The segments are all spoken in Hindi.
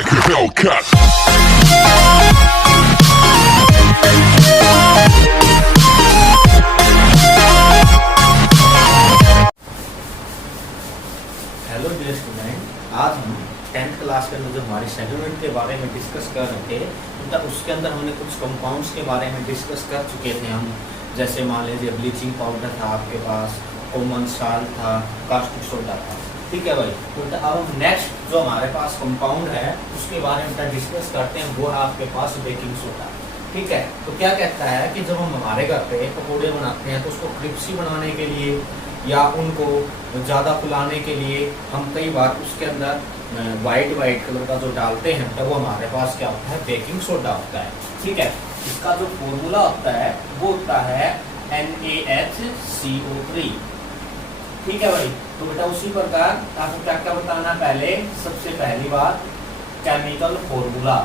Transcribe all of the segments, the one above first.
Hellcat. हेलो डियर स्टूडेंट, आज हम 10th क्लास के अंदर जो हमारे सेकेंड यूनिट के बारे में डिस्कस कर रहे थे, मतलब उसके अंदर हमने कुछ कंपाउंड्स के बारे में डिस्कस कर चुके थे हम। जैसे मान लीजिए ब्लीचिंग पाउडर था आपके पास, कॉमन साल्ट था, कास्टिक सोडा था। ठीक है भाई, तो अब हम नेक्स्ट जो हमारे पास कंपाउंड है उसके बारे में डिस्कस करते हैं, वो है आपके पास बेकिंग सोडा। ठीक है, तो क्या कहता है कि जब हम हमारे घर पे पकौड़े बनाते हैं तो उसको क्रिस्पी बनाने के लिए या उनको ज़्यादा फुलाने के लिए हम कई बार उसके अंदर वाइट कलर का जो डालते हैं, तो वो हमारे पास क्या होता है, बेकिंग सोडा होता है। ठीक है, इसका जो फॉर्मूला होता है वो होता है NaHCO3। ठीक है भाई, तो बेटा उसी प्रकार आपको क्या क्या बताना, पहले सबसे पहली बात केमिकल फॉर्मूला।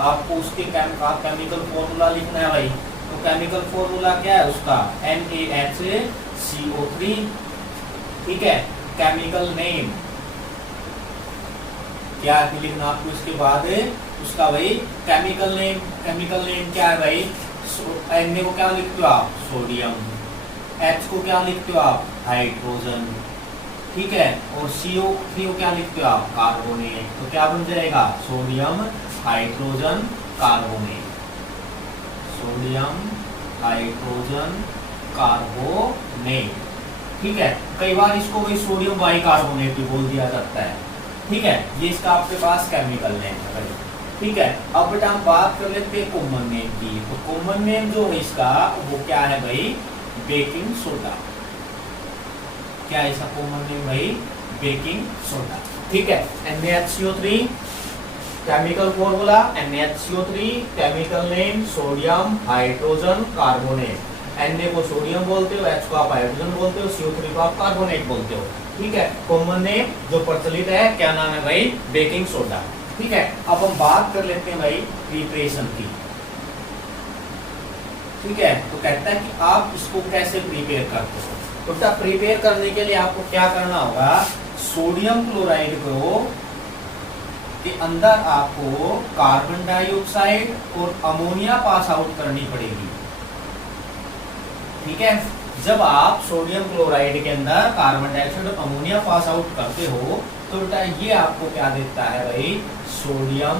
आपको उसके केमिकल फॉर्मूला लिखना है भाई। तो केमिकल फॉर्मूला क्या है उसका, NaHCO3। ठीक है, केमिकल नेम क्या लिखना आपको इसके बाद उसका भाई केमिकल नेम क्या है भाई। Na को क्या लिखते हो आप, सोडियम। H को क्या लिखते हो आप, हाइड्रोजन। ठीक है, और CO3 को क्या लिखते हो आप, कार्बोनेट। तो क्या बन जाएगा, sodium hydrogen carbonate. Sodium hydrogen carbonate. ठीक है, कई बार इसको वही सोडियम बाइकार्बोनेट भी बोल दिया जाता है। ठीक है, ये इसका आपके पास केमिकल नेम है भाई। ठीक है, अब बेटा हम बात कर लेते हैं कॉमन नेम की। तो कॉमन नेम जो है इसका वो क्या है भाई, बेकिंग सोडा। क्या है इसका कॉमन नेम भाई, बेकिंग सोडा। ठीक है, NaHCO3 chemical formula, NaHCO3 chemical name sodium hydrogen carbonate. Na को सोडियम बोलते हो, H को आप हाइड्रोजन बोलते हो, CO3 को आप कार्बोनेट बोलते हो। ठीक है, कॉमन नेम जो प्रचलित है क्या नाम है भाई, बेकिंग सोडा। ठीक है, अब हम बात कर लेते हैं भाई प्रिपरेशन की। ठीक है, तो कहता है कि आप इसको कैसे प्रिपेयर करते हो। तो बेटा प्रिपेयर करने के लिए आपको क्या करना होगा, सोडियम क्लोराइड को के अंदर आपको कार्बन डाइऑक्साइड और अमोनिया पास आउट करनी पड़ेगी। ठीक है, जब आप सोडियम क्लोराइड के अंदर कार्बन डाइऑक्साइड और अमोनिया पास आउट करते हो तो बेटा ये आपको क्या देता है भाई, sodium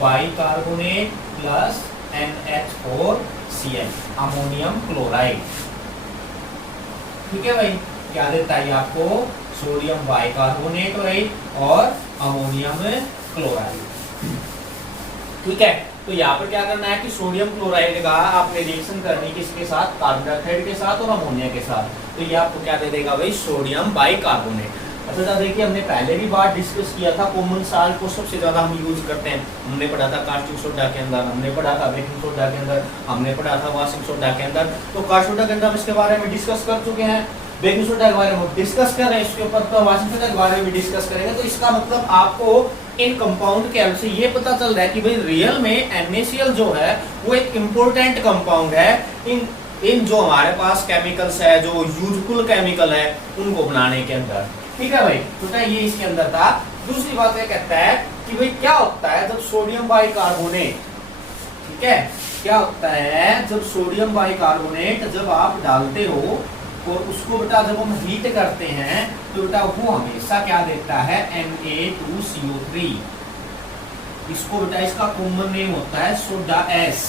bicarbonate plus NH4Cl ammonium chloride. ठीक है भाई, क्या देता है ये आपको, सोडियम बाइकार्बोनेट भाई और अमोनियम क्लोराइड। ठीक है, तो यहाँ पर क्या करना है कि सोडियम क्लोराइड का आपने रिएक्शन करनी किसके साथ, कार्बन डाइऑक्साइड के साथ और अमोनिया के साथ। तो ये आपको क्या दे देगा भाई, सोडियम बाइकार्बोनेट। अच्छा देखिए, हमने पहले भी बात डिस्कस किया था, कॉमन साल्ट को सबसे ज्यादा हम यूज करते हैं। हमने पढ़ा था कास्टिक सोडा के अंदर, हमने पढ़ा था बेकिंग सोडा के अंदर, हमने पढ़ा था वाशिंग सोडा के अंदर। तो कास्टिक सोडा के अंदर हम इसके बारे में डिस्कस कर चुके हैं, बेकिंग सोडा के बारे में डिस्कस कर रहे हैं, इसके ऊपर तो वाशिंग सोडा के बारे में भी डिस्कस करेंगे। तो इसका मतलब आपको इन कंपाउंड के हेल्प से ये पता चल रहा है कि भाई रियल में NaCl जो है वो एक इम्पोर्टेंट कंपाउंड है इन जो हमारे पास केमिकल्स है, जो यूजफुल केमिकल है उनको बनाने के अंदर। ठीक है भाई, तो ये इसके अंदर था। दूसरी बात ये कहता है कि भाई क्या होता है जब सोडियम बाइकार्बोनेट, ठीक है, क्या होता है जब सोडियम बाइकार्बोनेट जब आप डालते हो और उसको बेटा जब हम हीट करते हैं तो बेटा वो हमेशा क्या देता है, Na2CO3। इसको बेटा इसका कॉमन नेम होता है सोडा एस।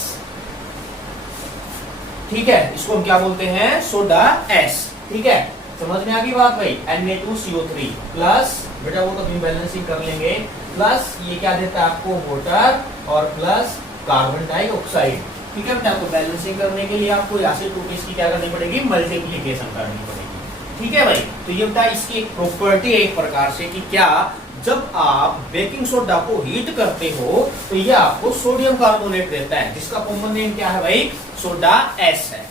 ठीक है, इसको हम क्या बोलते हैं, सोडा एस। ठीक है, समझ में आ गई बात भाई, Na2CO3 प्लस बेटा वो तो बैलेंसिंग कर लेंगे, प्लस ये क्या देता है आपको, वाटर और प्लस कार्बन डाइऑक्साइड। ठीक है बेटा, आपको बैलेंसिंग करने के लिए आपको यहाँ से 2 की इसकी क्या करनी पड़ेगी, मल्टीप्लीकेशन करनी पड़ेगी। ठीक है भाई, तो ये बेटा इसकी एक प्रॉपर्टी है एक प्रकार से कि क्या, जब आप बेकिंग सोडा को हीट करते हो तो ये आपको सोडियम कार्बोनेट देता है, जिसका कॉमन नेम क्या है भाई, सोडा एस है।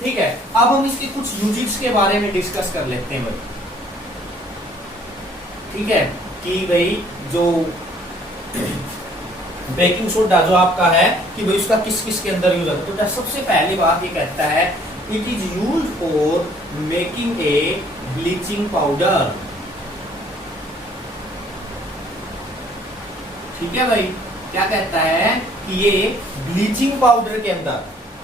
ठीक है, अब हम इसके कुछ यूजेस के बारे में डिस्कस कर लेते हैं भाई। ठीक है, कि भाई जो बेकिंग सोडा जो आपका है कि भाई उसका किस किस के अंदर यूज होता है। तो सबसे पहली बात ये कहता है, it is use for making a bleaching powder. ठीक है भाई, क्या कहता है कि ये ब्लीचिंग पाउडर के अंदर,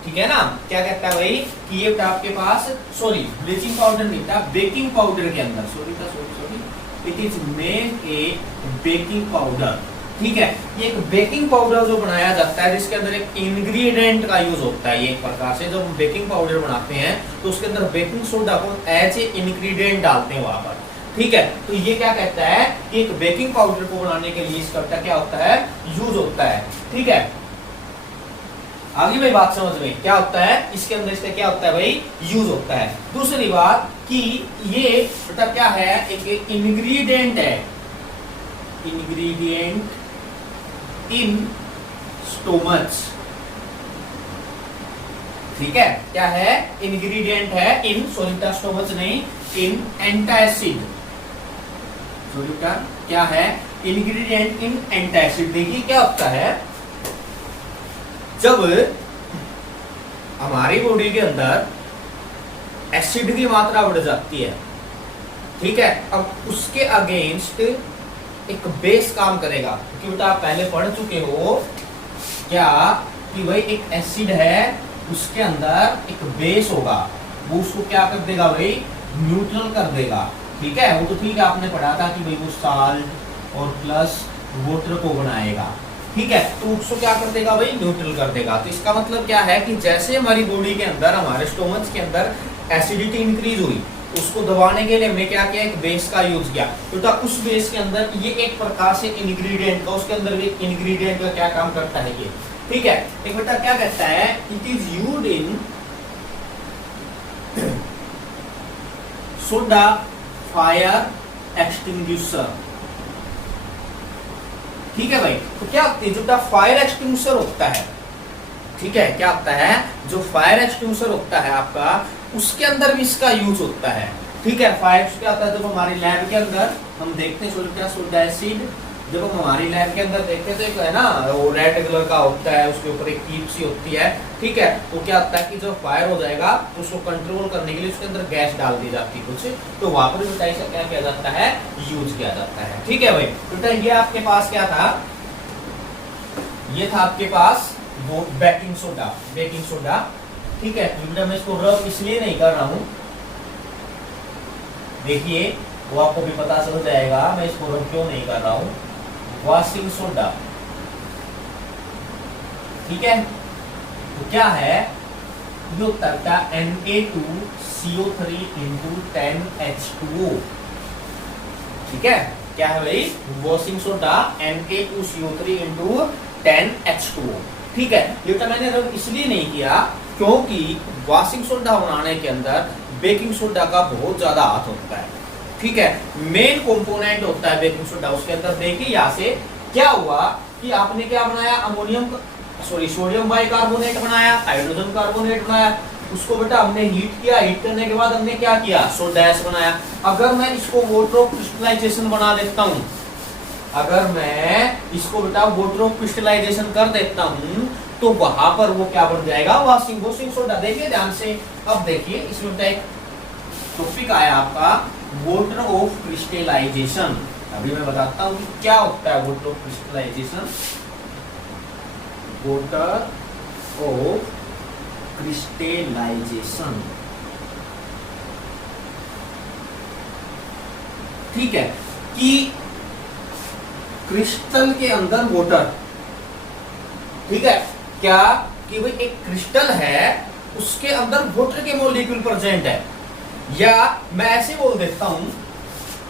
ठीक है ना, क्या कहता है भाई कि ये आपके पास, सॉरी ब्लीचिंग पाउडर नहीं था, बेकिंग पाउडर के अंदर, sorry it is made a baking powder, ठीक है। ये एक बेकिंग पाउडर जो बनाया जाता है जिसके अंदर एक इंग्रेडिएंट का यूज होता है, ये एक प्रकार से जब हम बेकिंग पाउडर बनाते हैं तो उसके अंदर बेकिंग सोडा को एज ए इंग्रेडिएंट डालते हैं वहां पर, ठीक है। तो ये क्या कहता है कि एक बेकिंग पाउडर को बनाने के लिए इसका क्या होता है, यूज होता है, ठीक है। आगे भाई बात समझ में, क्या होता है इसके अंदर, इसका क्या होता है भाई, यूज होता है। दूसरी बात कि ये मतलब क्या है, एक इंग्रेडिएंट है, इंग्रेडिएंट इन स्टोमच, ठीक है, क्या है, इंग्रेडिएंट है इन, सॉरी स्टोमच नहीं, इन एंटासिड, सॉरी क्या है, इंग्रेडिएंट इन एंटासिड। देखिए क्या होता है, जब हमारी बॉडी के अंदर एसिड की मात्रा बढ़ जाती है, ठीक है, अब उसके अगेंस्ट एक बेस काम करेगा, क्योंकि बेटा आप पहले पढ़ चुके हो क्या कि भाई एक एसिड है उसके अंदर एक बेस होगा, वो उसको क्या कर देगा भाई, न्यूट्रल कर देगा, ठीक है। वो तो ठीक है, आपने पढ़ा था कि भाई वो साल्ट और प्लस वाटर को बनाएगा, ठीक है, तो उसको क्या कर देगा भाई, न्यूट्रल कर देगा। तो इसका मतलब क्या है कि जैसे हमारी बॉडी के अंदर, हमारे स्टोमच के अंदर एसिडिटी इंक्रीज हुई, उसको दबाने के लिए हमने क्या किया, एक बेस का यूज किया, तो उस बेस के अंदर ये एक प्रकार से इंग्रेडिएंट का, उसके अंदर भी इंग्रेडिएंट का क्या काम करता है ये, ठीक है। एक बेटा क्या कहता है, it is used in soda fire extinguisher, ठीक है भाई। तो क्या होती है, जो फायर एक्सटिंग्विशर होता है, ठीक है, क्या होता है, जो फायर एक्सटिंग्विशर होता है आपका, उसके अंदर भी इसका यूज होता है, ठीक है। फायर क्या होता है, जब हमारी लैब के अंदर हम देखते हैं सोडा एसिड, जब हम हमारी लैब के अंदर देखते हैं तो एक है ना, वो रेड कलर का होता है, उसके ऊपर एक टीप सी होती है, ठीक है। तो क्या होता है कि जब फायर हो जाएगा तो उसको कंट्रोल करने के लिए उसके अंदर गैस डाल दी जाती है कुछ, तो वहां पर बेटा इसका क्या किया जाता है, यूज किया जाता है, ठीक है भाई। बेटा ये आपके पास क्या था, ये था आपके पास वो बेकिंग सोडा, ठीक है। बेटा मैं इसको रब इसलिए नहीं कर रहा हूं, देखिए वो आपको भी पता चल जाएगा मैं इसको रब क्यों नहीं कर रहा हूं, वॉशिंग सोडा, ठीक है। तो क्या है, जो तकता Na2CO3 into 10H2O, ठीक है, क्या है भाई, washing soda Na2CO3 into 10H2O, ठीक है। ये मैंने रब इसलिए नहीं किया क्योंकि वॉशिंग सोडा बनाने के अंदर बेकिंग सोडा का बहुत ज्यादा हाथ होता है, ठीक है, मेन कंपोनेंट होता है बेकिंग सोडा उसके अंदर। देखिए यहाँ से क्या हुआ कि आपने क्या बनाया, सोडियम बाइकार्बोनेट बनाया, हाइड्रोजन कार्बोनेट बनाया, उसको बेटा हमने हीट किया, हीट करने के बाद हमने क्या किया, सोडा ऐश बनाया। अगर मैं इसको वाटर ऑफ क्रिस्टलाइजेशन बना देता हूं, अगर मैं इसको बेटा वाटर ऑफ क्रिस्टलाइजेशन कर देता हूं तो वहां पर वो क्या बन जाएगा, वॉशिंग सोडा। देखिए ध्यान से, अब देखिए इसमें एक टॉपिक आया आपका वाटर ऑफ क्रिस्टलाइजेशन। अभी मैं बताता हूं कि क्या होता है water of crystallization. Water of crystallization, ठीक है, कि क्रिस्टल के अंदर वाटर, ठीक है, क्या कि भाई एक क्रिस्टल है उसके अंदर वाटर के मॉलिक्यूल प्रेजेंट है, या मैं ऐसे बोल देता हूं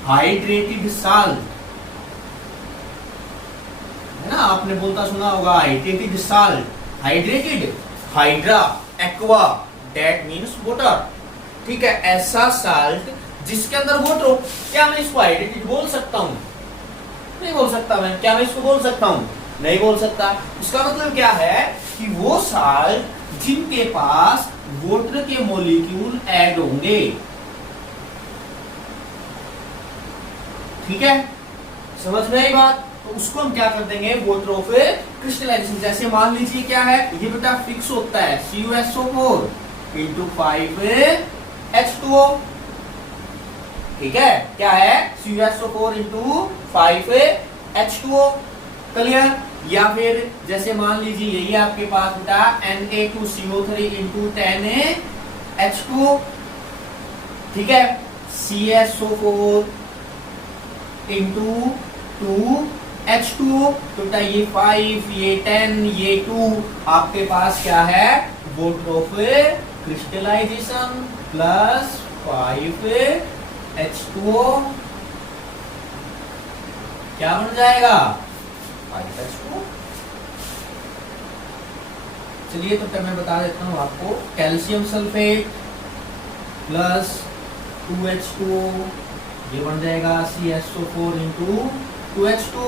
हाइड्रेटेड साल्ट, है ना, आपने बोलता सुना होगा hydrated salt, hydrated, hydra, aqua, that means water, ठीक है, ऐसा साल्ट जिसके अंदर वाटर हो। क्या मैं इसको हाइड्रेटेड बोल सकता हूं? नहीं बोल सकता मैं। क्या मैं इसको बोल सकता हूं? नहीं बोल सकता। इसका मतलब क्या है कि वो साल्ट जिनके पास वाटर के मॉलिक्यूल ऐड होंगे, ठीक है, समझ में आई बात? तो उसको हम क्या कर देंगे, वाटर ऑफ क्रिस्टलाइजेशन। जैसे मान लीजिए क्या है, ये बेटा फिक्स होता है CuSO4 into 5H2O, ठीक है, क्या है CuSO4 into 5H2O, क्लियर। या फिर जैसे मान लीजिए यही आपके पास बेटा Na2CO3 इंटू 10H2, ठीक है, CSO4 इंटू 2H2, तो बेटा ये 5 ये 10 ये 2 आपके पास क्या है, water of crystallisation plus 5H2O क्या बन जाएगा, 5H2O। चलिए तो मैं बता देता हूं आपको, कैल्शियम सल्फेट प्लस 2H2O ये बन जाएगा CSO4 इंटू 2H2,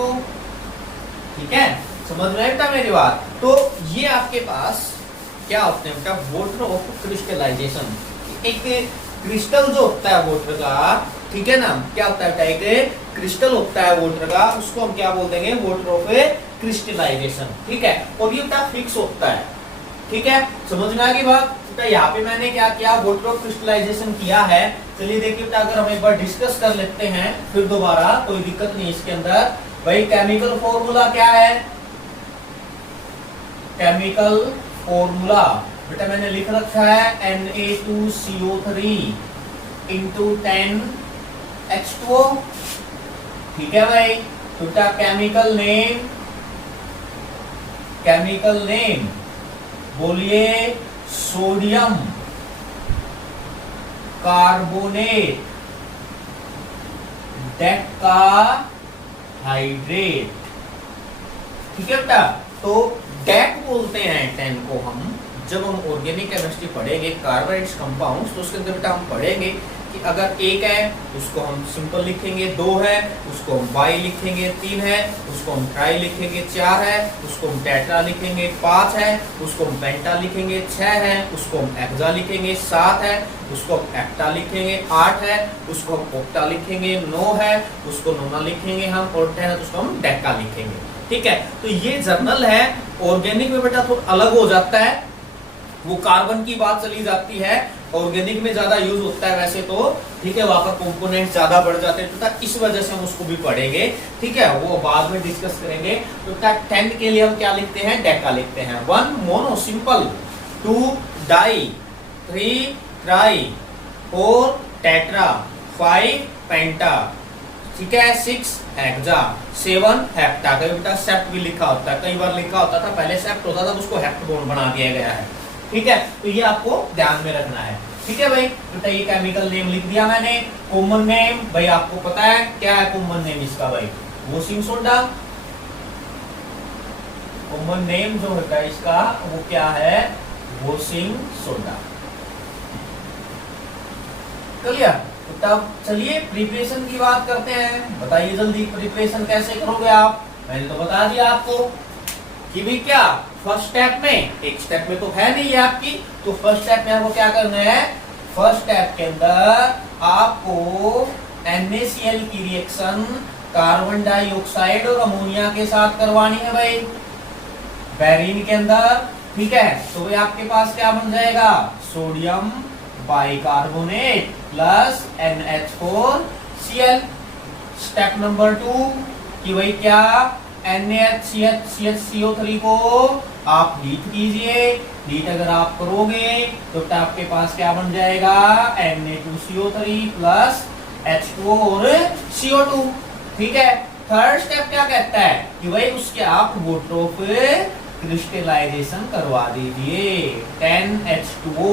ठीक है, समझ रहे बेटा मेरी बात। तो ये आपके पास क्या होते हैं बेटा, वाटर ऑफ क्रिस्टलाइजेशन। एक क्रिस्टल जो होता है वाटर का, ठीक है ना, क्या होता है बेटा, एक क्रिस्टल होता है वाटर का, उसको हम क्या बोल देंगे, वाटर ऑफ क्रिस्टलाइजेशन, ठीक है। और ये बेटा फिक्स होता है, ठीक है, समझ में आ गई बात। तो यहाँ पे मैंने क्या किया, वाटर ऑफ क्रिस्टलाइजेशन किया है। चलिए देखिए बेटा, अगर हम एक बार डिस्कस कर लेते हैं फिर दोबारा, कोई दिक्कत नहीं इसके अंदर। भाई केमिकल फॉर्मूला क्या है, केमिकल फॉर्मूला बेटा मैंने लिख रखा है Na2CO3 इंटू 10H2O, ठीक है भाई। तो बेटा केमिकल नेम बोलिए, सोडियम कार्बोनेट डेका हाइड्रेट, ठीक है बेटा। तो डेक बोलते हैं 10 को हम, जब हम ऑर्गेनिक केमिस्ट्री पढ़ेंगे कार्बोनेट्स कंपाउंड्स, तो उसके अंदर बेटा हम पढ़ेंगे कि अगर एक है उसको हम सिंपल लिखेंगे, 2 है उसको हम बाई लिखेंगे, 3 है उसको हम ट्राई लिखेंगे, 4 है उसको हम टेट्रा लिखेंगे, 5 है उसको हम पेंटा लिखेंगे, 6 है उसको हम एक्सा लिखेंगे, 7 है उसको हम एक्टा लिखेंगे, 8 है उसको हम ओक्टा लिखेंगे, 9 है उसको नोना लिखेंगे हम, और 10 है उसको हम डेका लिखेंगे, ठीक है। तो ये जर्नल है। ऑर्गेनिक में बेटा थोड़ा अलग हो जाता है, वो कार्बन की बात चली जाती है, ऑर्गेनिक में ज्यादा यूज होता है वैसे तो, ठीक है, वहां पर कंपोनेंट ज्यादा बढ़ जाते हैं, तो इस वजह से हम उसको भी पढ़ेंगे, ठीक है, वो बाद में डिस्कस करेंगे। तो 10 के लिए हम क्या लिखते हैं, डेका लिखते हैं। 1 mono simple, 2 di, 3 tri, 4 tetra, 5 penta, ठीक है, 6 हेक्सा, 7 हेप्टा। कई बेटा सेप्ट भी लिखा होता है, कई बार लिखा होता था, पहले सेप्ट होता था उसको हेप्टोन बना दिया गया है, ठीक है। तो ये आपको ध्यान में रखना है, ठीक है भाई। तो ये केमिकल नेम लिख दिया मैंने। कॉमन नेम भाई आपको पता है क्या है, कॉमन नेम इसका भाई वॉशिंग सोडा। कॉमन नेम जो होता है इसका वो क्या है, वॉशिंग सोडा, क्लियर। तो तब चलिए प्रिपरेशन की बात करते हैं। बताइए जल्दी प्रिपरेशन कैसे करोगे आप, मैंने तो बता दिया आपको कि भी क्या फर्स्ट स्टेप में, एक स्टेप में तो है नहीं है आपकी, तो फर्स्ट स्टेप में आपको क्या करना है, फर्स्ट स्टेप के अंदर आपको NaCl की रिएक्शन कार्बन डाइऑक्साइड और अमोनिया के साथ करवानी है भाई, बेरिन के अंदर, ठीक है। तो भाई आपके पास क्या बन जाएगा, sodium bicarbonate plus NH4Cl। Step number 2 कि भाई क्या, NaCH3 को आप हीट कीजिए, हीट अगर आप करोगे तो आपके पास क्या बन जाएगा, Na2CO3 प्लस H2O और CO2, ठीक है। थर्ड स्टेप क्या कहता है कि भाई उसके आप वाटर ऑफ क्रिस्टलाइजेशन करवा दीजिए, 10H2O,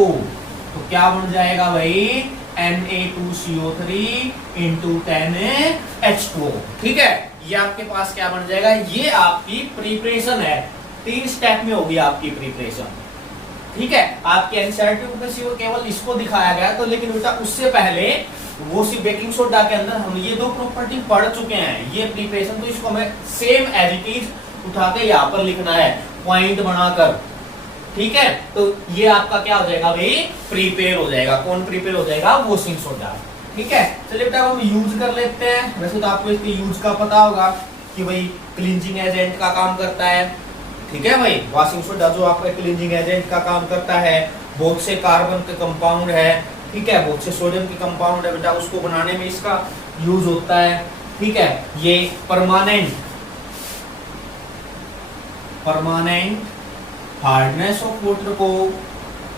तो क्या बन जाएगा भाई, Na2CO3 इंटू 10H2O, ठीक है। ये आपके पास क्या बन जाएगा, ये आपकी प्रिपरेशन है, 3 स्टेप में होगी आपकी प्रिपरेशन, ठीक है। आपके एनसीईआरटी बुक में केवल इसको दिखाया गया, तो लेकिन बेटा उससे पहले वो सिर्फ बेकिंग सोडा के अंदर हम ये 2 प्रॉपर्टी पढ़ चुके हैं, ये प्रिपरेशन, तो इसको हमें सेम एज इट इज उठा के यहाँ पर लिखना है पॉइंट बनाकर, ठीक है। तो ये आपका क्या हो जाएगा भाई, प्रिपेयर हो जाएगा। कौन प्रिपेयर हो जाएगा, वॉशिंग सोडा, ठीक है। चलिए बेटा हम यूज कर लेते हैं। वैसे तो आपको इसके यूज का पता होगा कि भाई क्लींजिंग एजेंट का काम करता है, ठीक है भाई। वॉशिंग सोडा जो आपका क्लींजिंग एजेंट का काम करता है, बहुत से कार्बन के कंपाउंड है, ठीक है, बहुत से सोडियम के कंपाउंड है बेटा, उसको बनाने में इसका यूज होता है, ठीक है। ये permanent permanent hardness of water को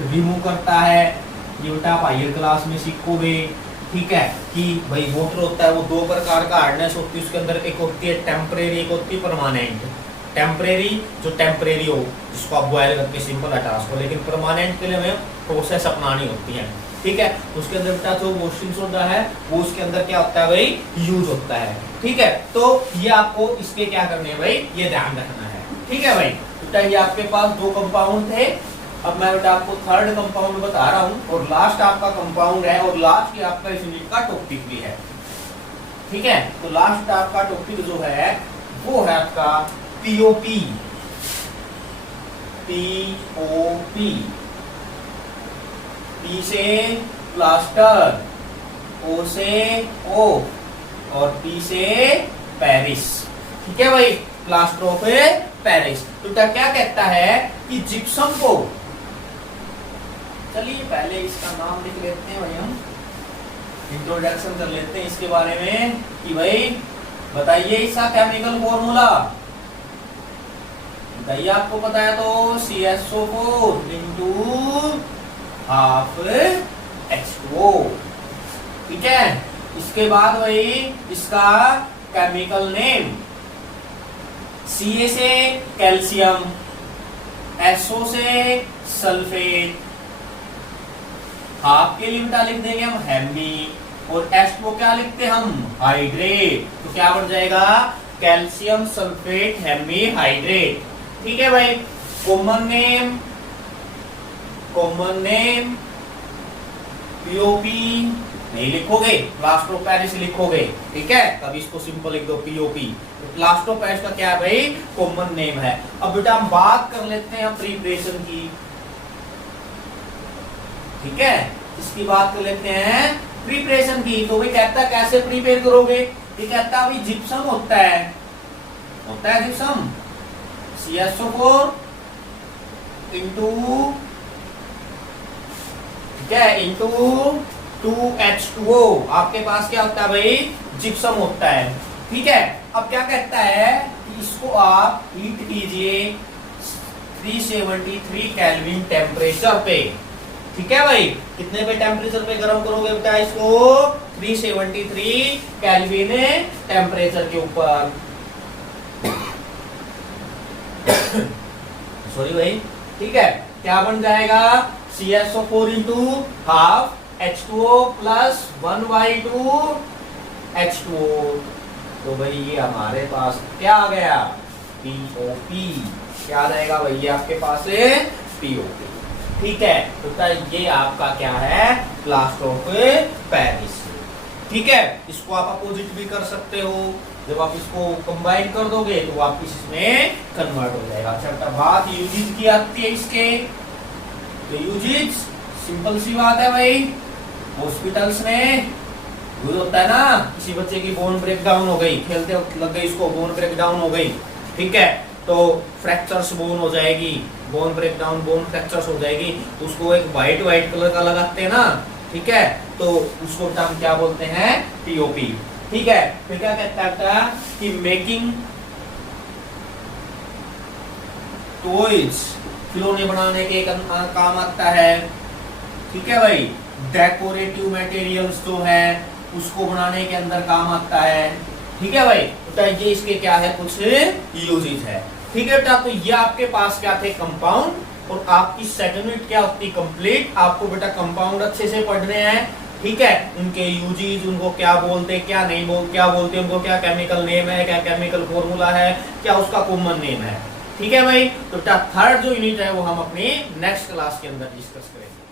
रिमूव करता है। ये बेटा आप हायर क्लास में सीखोगे, ठीक है, कि भाई वाटर होता है वो दो प्रकार का हार्डनेस होती है उसके अंदर, एक होती है टेम्परेरी, एक होती है परमानेंट। टेम्परेरी जो टेम्परेरी हो जिसको आप बॉयल करके सिंपल हटा सको, लेकिन परमानेंट के लिए हमें प्रोसेस अपनानी होती है, ठीक है। उसके अंदर बेटा जो वॉशिंग सोडा है वो उसके अंदर क्या होता है भाई, यूज होता है, ठीक है। तो ये आपको इसके क्या करने हैं भाई, ये ध्यान रखना है, ठीक है भाई। बेटा ये आपके पास दो कंपाउंड थे, अब मैं बेटा आपको थर्ड कंपाउंड बता रहा हूं और लास्ट आपका कंपाउंड है और लास्ट आपका इस यूनिट का टॉपिक भी है, ठीक है। तो लास्ट आपका टॉपिक जो है वो है आपका पीओपी। पीओपी, पी से प्लास्टर, ओ से ओ और पी से पेरिस, ठीक है भाई, प्लास्टर ऑफ पेरिस। तो क्या कहता है कि जिप्सम को, चलिए पहले इसका नाम लिख लेते हैं भाई, हम इंट्रोडक्शन कर लेते हैं इसके बारे में कि भाई बताइए इसका केमिकल फॉर्मूला बताइए, आपको पता है तो CSO4 इंटू हाफ H2O, ठीक है। इसके बाद भाई इसका केमिकल नेम, Ca से कैल्शियम, SO से सल्फेट, हाफ के लिए बेटा लिख देंगे हम हेमी और H2O क्या लिखते हैं हम, हाइड्रेट। तो क्या बन जाएगा, कैल्शियम सल्फेट हेमी हाइड्रेट, ठीक है भाई। कॉमन नेम पीओपी नहीं लिखोगे, प्लास्टर ऑफ पेरिस लिखोगे, ठीक है। तब इसको सिंपल लिख दो पीओपी। तो प्लास्टर ऑफ पेरिस का क्या है भाई, कॉमन नेम है। अब बेटा हम बात कर लेते हैं प्रिपरेशन की, ठीक है, इसकी बात कर लेते हैं प्रिपरेशन की। तो भाई कहता है कैसे प्रिपेयर करोगे, ये कहता है भाई जिप्सम होता है जिप्सम, CSO4 इंटू, ठीक है, इंटू 2H2O। आपके पास क्या होता है भाई, जिप्सम होता है, ठीक है। अब क्या कहता है कि इसको आप हीट कीजिए 373 केल्विन टेम्परेचर पे, ठीक है भाई। कितने पे टेम्परेचर पे गर्म करोगे बेटा इसको, 373 केल्विन टेम्परेचर के ऊपर, सॉरी भाई, ठीक है। क्या बन जाएगा, CSO4 into half H2O plus 1/2 H2O। तो भाई ये हमारे पास क्या आ गया, POP। क्या आ जाएगा भाई, ये आपके पास है POP, ठीक है। तो ये आपका क्या है, प्लास्टर ऑफ पेरिस, ठीक है। इसको आप अपोजिट भी कर सकते हो, जब आप इसको कंबाइन कर दोगे तो वापिस इसमें कन्वर्ट हो जाएगा। अच्छा बात यूजेज की आती है इसके, तो यूजेज सिंपल सी बात है भाई, हॉस्पिटल्स में यूज होता है ना, किसी बच्चे की बोन ब्रेकडाउन हो गई, खेलते वक्त लग गई इसको बोन ब्रेकडाउन हो गई, ठीक है, तो फ्रैक्चर्स बोन हो जाएगी, बोन ब्रेकडाउन बोन फ्रैक्चर्स हो जाएगी, उसको एक व्हाइट कलर का लगाते हैं ना, ठीक है, तो उसको हम क्या बोलते हैं, पीओपी, ठीक है। फिर क्या कहता है कि मेकिंग टॉयज, खिलौने बनाने के काम आता है, ठीक है भाई। डेकोरेटिव मटेरियल्स जो है उसको बनाने के अंदर काम आता है, ठीक है भाई। तो ये इसके क्या है, कुछ यूजेज है, ठीक है बेटा। तो ये आपके पास क्या थे, कंपाउंड, और आपकी सेकंड यूनिट क्या होती, कंप्लीट। आपको बेटा कंपाउंड अच्छे से पढ़ने हैं, ठीक है, उनके यूजेज, उनको क्या बोलते क्या नहीं बोलते, क्या बोलते उनको, क्या केमिकल नेम है, क्या केमिकल फॉर्मूला है, क्या उसका कॉमन नेम है, ठीक है भाई। तो बेटा थर्ड जो यूनिट है वो हम अपनी नेक्स्ट क्लास के अंदर डिस्कस करेंगे।